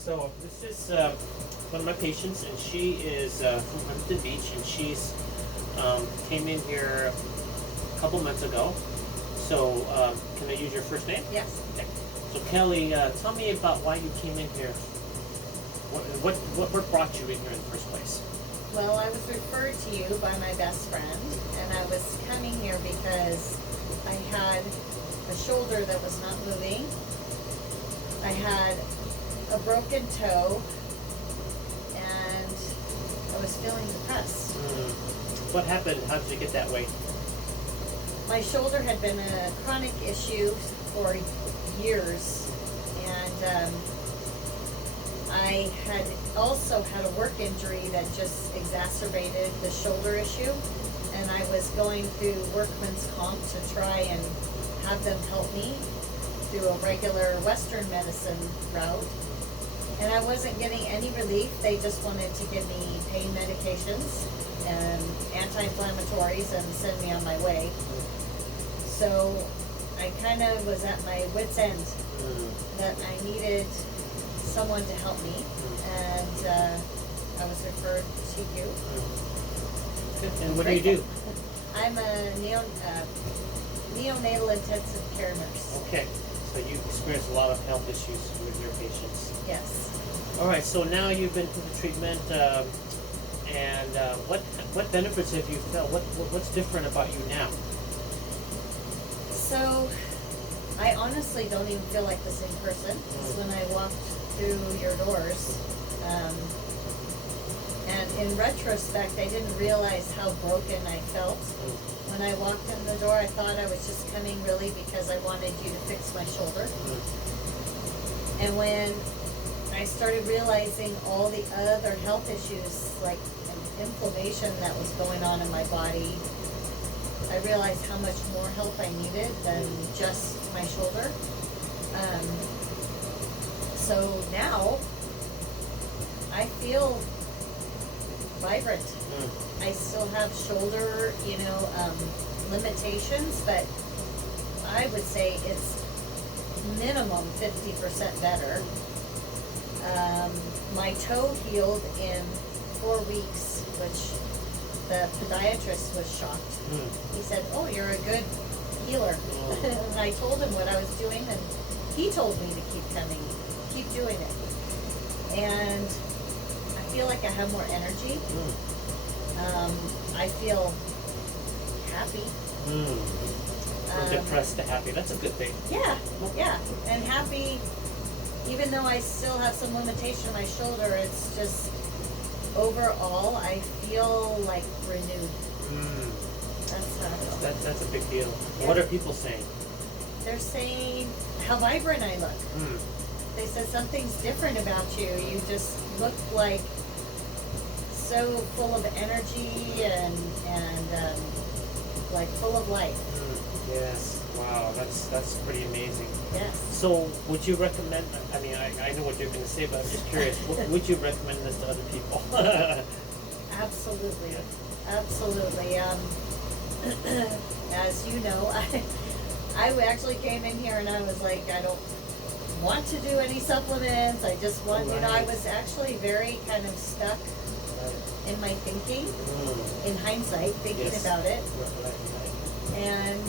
So this is one of my patients, and she is from Huntington Beach, and she's came in here a couple months ago. So can I use your first name? Yes. Okay. So Kelly, tell me about why you came in here. What brought you in here in the first place? Well, I was referred to you by my best friend, and I was coming here because I had a shoulder that was not moving. I had a broken toe, and I was feeling depressed. What happened? How did you get that way? My shoulder had been a chronic issue for years, and I had also had a work injury that just exacerbated the shoulder issue, and I was going through workman's comp to try and have them help me through a regular Western medicine route, and I wasn't getting any relief. They just wanted to give me pain medications and anti-inflammatories and send me on my way. So I kind of was at my wit's end, that I needed someone to help me, and I was referred to you. And what do you do? I'm a neonatal intensive care nurse. Okay, so you experience a lot of health issues with your patients. Yes. All right, so now you've been through the treatment, and what benefits have you felt? What's different about you now? So I honestly don't even feel like the same person as when I walked through your doors. And in retrospect, I didn't realize how broken I felt. When I walked in the door, I thought I was just coming really because I wanted you to fix my shoulder. And when I started realizing all the other health issues, like inflammation that was going on in my body, I realized how much more help I needed than just my shoulder. So now I feel vibrant. I still have shoulder, limitations, but I would say it's minimum 50% better. My toe healed in 4 weeks, which the podiatrist was shocked. He said, "Oh, you're a good healer." And I told him what I was doing, and he told me to keep coming, keep doing it. And I feel like I have more energy. I feel happy. From depressed to happy. That's a good thing. Yeah, and happy, even though I still have some limitation in my shoulder. It's just overall, I feel like renewed. That's how I feel. That's a big deal. Yeah. What are people saying? They're saying how vibrant I look. They said something's different about you. You just look like so full of energy and like full of life. Yes. Wow. That's pretty amazing. Yes. So, would you recommend? I mean, I know what you're going to say, but I'm just curious. Would you recommend this to other people? Absolutely. Absolutely. As you know, I actually came in here and I was like, I don't want to do any supplements. I just want, I was actually very kind of stuck in my thinking, in hindsight, thinking about it. And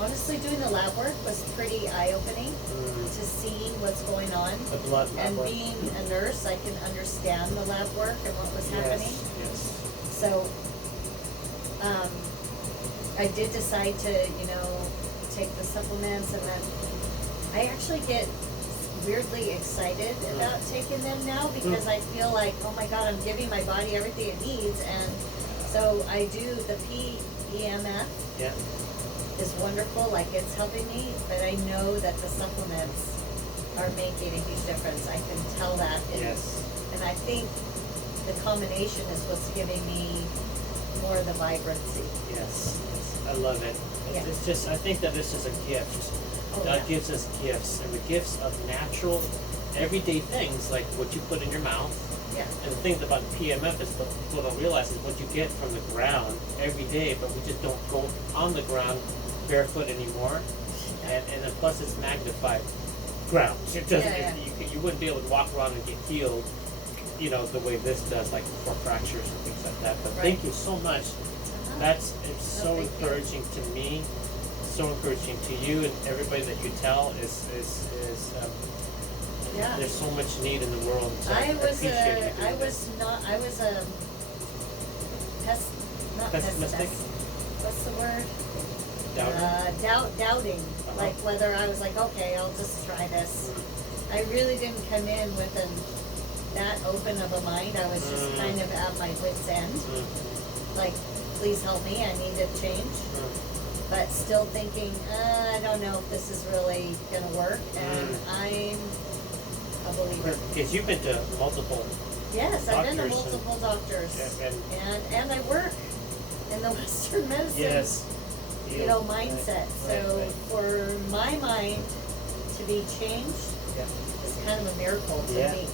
honestly, doing the lab work was pretty eye-opening to seeing what's going on. And being a nurse, I can understand the lab work and what was happening. Yes. So I did decide to, take the supplements, and then I actually get weirdly excited about taking them now because I feel like, oh my God, I'm giving my body everything it needs. And so I do the PEMF. Yeah. Is wonderful, like it's helping me, but I know that the supplements are making a huge difference. I can tell that. And I think the combination is what's giving me more of the vibrancy. Yes. I love it. Yeah. It's just, I think that this is a gift. God gives us gifts, and the gifts of natural, everyday things like what you put in your mouth. Yeah. And the thing about PMF is what people don't realize is what you get from the ground every day, but we just don't go on the ground barefoot anymore. And then plus it's magnified. ground. It doesn't. Yeah, You wouldn't be able to walk around and get healed, the way this does, like for fractures and things like that. But thank you so much. It's so encouraging to me, so encouraging to you, and everybody that you tell is there's so much need in the world. So I appreciate you doing I was not pessimistic. What's the word? Doubting. Like whether I was like, okay, I'll just try this. I really didn't come in with that open of a mind. I was just kind of at my wits' end. Like, please help me, I need to change. But still thinking, I don't know if this is really going to work. And I'm a believer. Because you've been to multiple Yes, I've been to doctors multiple doctors. And I work in the Western medicine, mindset. So for my mind to be changed is kind of a miracle to me.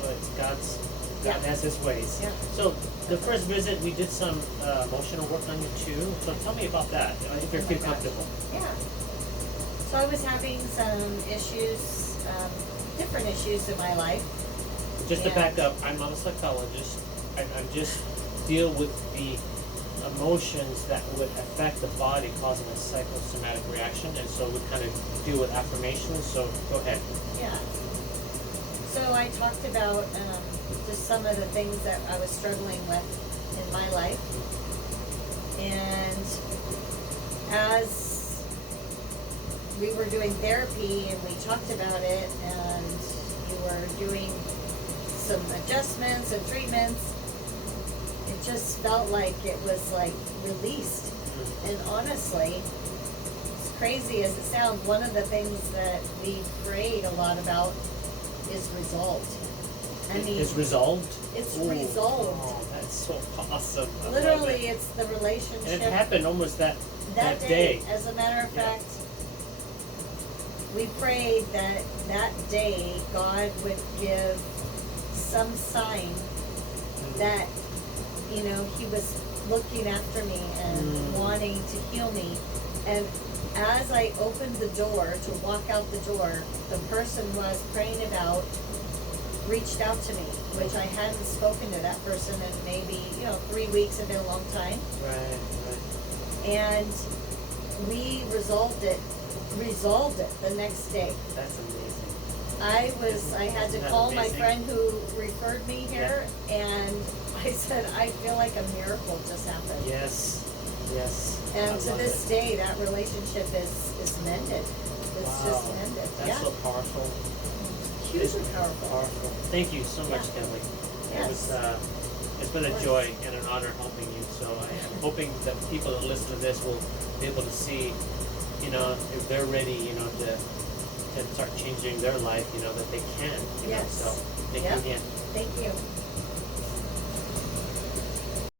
Well, God has His ways. Yeah. So the first visit, we did some emotional work on you too. So tell me about that, if you feel comfortable. Yeah. So I was having some issues, different issues in my life. Just to back up, I'm not a psychologist. I'm just deal with the emotions that would affect the body, causing a psychosomatic reaction, and so we kind of deal with affirmations. So go ahead. Yeah. So I talked about just some of the things that I was struggling with in my life, and as we were doing therapy and we talked about it, and you were doing some adjustments and treatments, it just felt like it was like released. And honestly, as crazy as it sounds, one of the things that we prayed a lot about is resolved. It's resolved? It's resolved. Oh, that's so awesome. Literally, it's the relationship. And it happened almost that day. As a matter of fact, we prayed that day God would give some sign that, He was looking after me and wanting to heal me. And as I opened the door to walk out the door, the person who I was praying about reached out to me, which I hadn't spoken to that person in maybe, 3 weeks had been a long time. Right. And we resolved it the next day. That's amazing. I had to call my friend who referred me here, and I said, I feel like a miracle just happened. Yes. And to this day, that relationship is mended. It's just mended. That's so powerful. Hugely powerful. Thank you so much, Kelle. Yes. It's been a joy and an honor helping you. So I'm hoping that people that listen to this will be able to see, if they're ready, to start changing their life, that they can. Yes. So thank you again. Thank you.